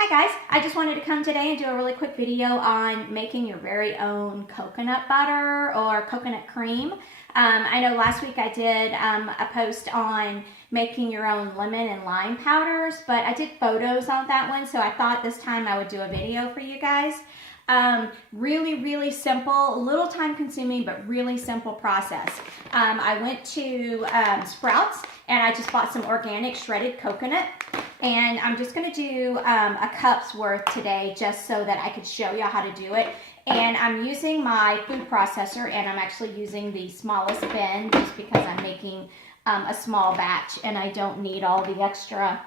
Hi guys, I just wanted to come today and do a really quick video on making your very own coconut butter or coconut cream. I know last week I did a post on making your own lemon and lime powders, but I did photos on that one, so I thought this time I would do a video for you guys. Really simple, a little time consuming, but really simple process. I went to Sprouts and I just bought some organic shredded coconut, and I'm just gonna do a cup's worth today just so that I could show you how to do it. And I'm using my food processor, and I'm actually using the smallest bin just because I'm making a small batch and I don't need all the extra,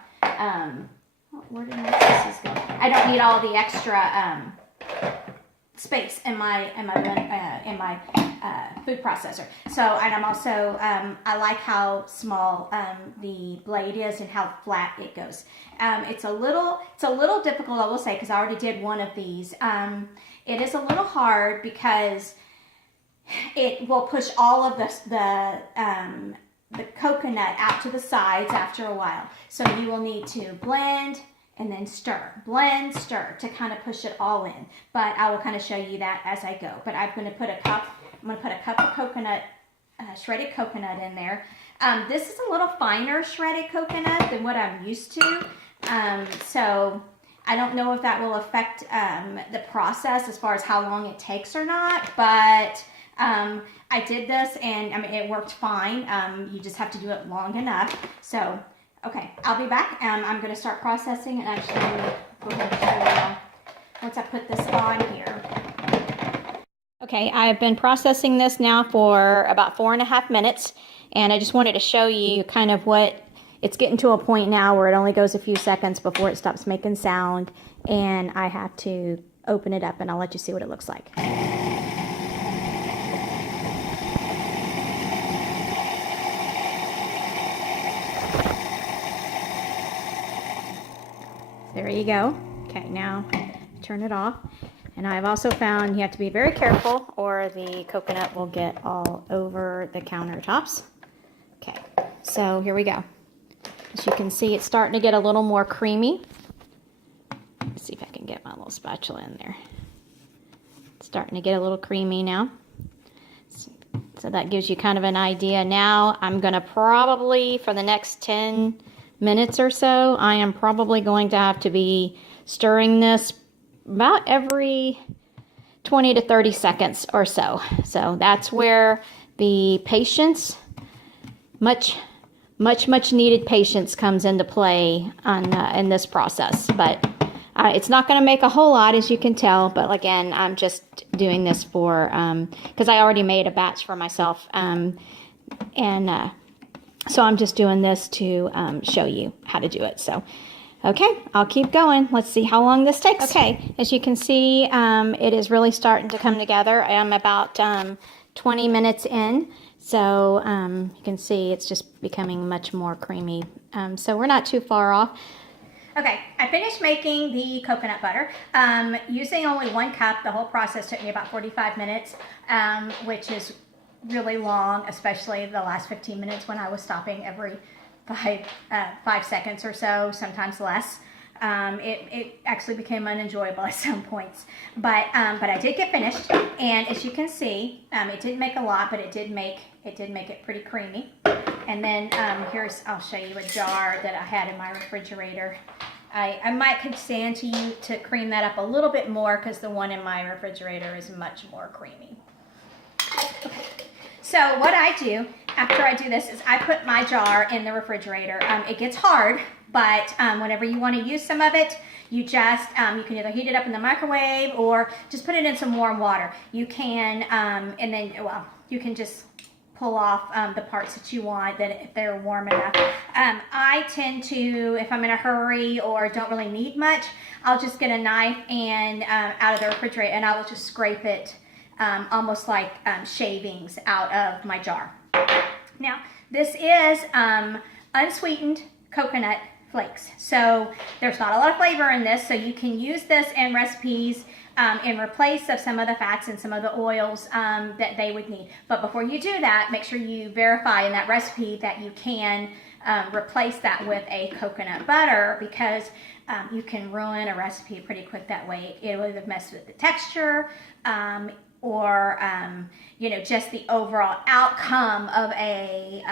where did my pieces go? I don't need all the extra space in my food processor. So, and I'm also I like how small the blade is and how flat it goes. It's a little difficult, I will say, because I already did one of these. It is a little hard because it will push all of the coconut out to the sides after a while. So you will need to blend and then stir, blend, stir to kind of push it all in. But I will kind of show you that as I go. But I'm going to put a cup of coconut, shredded coconut in there. This is a little finer shredded coconut than what I'm used to. So I don't know if that will affect the process as far as how long it takes or not, but I did this and I mean it worked fine. You just have to do it long enough. So okay, I'll be back. I'm going to start processing, and actually go ahead and show you once I put this on here. Okay, I've been processing this now for about 4.5 minutes, and I just wanted to show you kind of what it's getting to a point now where it only goes a few seconds before it stops making sound, and I have to open it up, and I'll let you see what it looks like. There you go. Okay, now turn it off. And I've also found you have to be very careful or the coconut will get all over the countertops. Okay, so here we go. As you can see, it's starting to get a little more creamy. Let's see if I can get my little spatula in there. It's starting to get a little creamy now. So that gives you kind of an idea. Now I'm going to probably, for the next 10 minutes or so, I am probably going to have to be stirring this about every 20 to 30 seconds or so. So that's where the patience, much needed patience comes into play on in this process. But it's not going to make a whole lot, as you can tell. But again, I'm just doing this for because I already made a batch for myself, so I'm just doing this to show you how to do it. So, okay, I'll keep going. Let's see how long this takes. Okay, as you can see, it is really starting to come together. I'm about 20 minutes in. So you can see it's just becoming much more creamy. So we're not too far off. Okay, I finished making the coconut butter. Using only 1 cup, the whole process took me about 45 minutes, which is really long, especially the last 15 minutes when I was stopping every 5 seconds or so, sometimes less. It actually became unenjoyable at some points, but I did get finished, and as you can see, it didn't make a lot, but it did make it pretty creamy. And then I'll show you a jar that I had in my refrigerator. I might could stand to you to cream that up a little bit more because the one in my refrigerator is much more creamy. Okay. So what I do after I do this is I put my jar in the refrigerator. It gets hard, but whenever you want to use some of it, you just, you can either heat it up in the microwave or just put it in some warm water. You can, and then, well, you can just pull off the parts that you want that if they're warm enough. I tend to, if I'm in a hurry or don't really need much, I'll just get a knife and out of the refrigerator, and I will just scrape it almost like shavings out of my jar. Now, this is unsweetened coconut flakes. So there's not a lot of flavor in this, so you can use this in recipes in replace of some of the fats and some of the oils that they would need. But before you do that, make sure you verify in that recipe that you can replace that with a coconut butter, because you can ruin a recipe pretty quick that way. It will either mess with the texture, or you know, just the overall outcome of a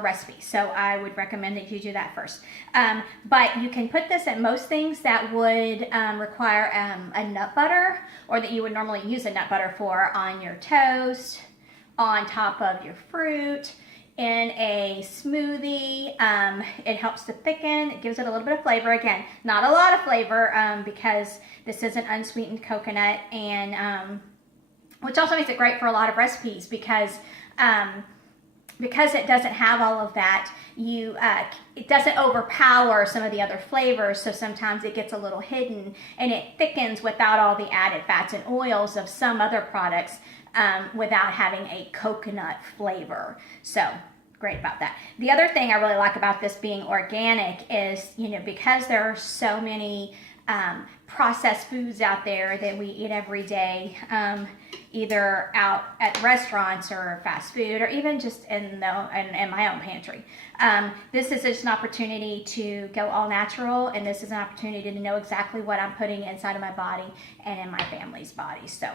recipe. So I would recommend that you do that first. But you can put this in most things that would require a nut butter, or that you would normally use a nut butter for, on your toast, on top of your fruit, in a smoothie. It helps to thicken. It gives it a little bit of flavor. Again, not a lot of flavor, because this is an unsweetened coconut, and which also makes it great for a lot of recipes, because it doesn't have all of that, it doesn't overpower some of the other flavors, so sometimes it gets a little hidden, and it thickens without all the added fats and oils of some other products, without having a coconut flavor. So great about that. The other thing I really like about this being organic is, you know, because there are so many processed foods out there that we eat every day, either out at restaurants or fast food, or even just in my own pantry. This is just an opportunity to go all natural, and this is an opportunity to know exactly what I'm putting inside of my body and in my family's body. So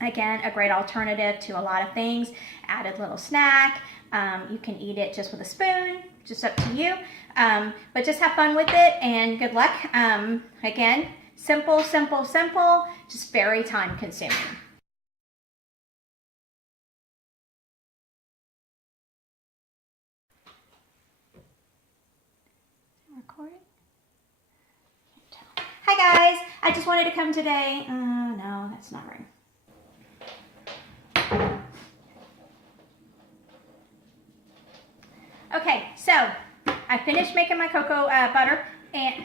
again, a great alternative to a lot of things. Added little snack. You can eat it just with a spoon, just up to you. But just have fun with it, and good luck. Again, simple, simple, simple, just very time consuming. Recording? Hi guys, I just wanted to come today. No, that's not right. Okay, so I finished making my cocoa butter, and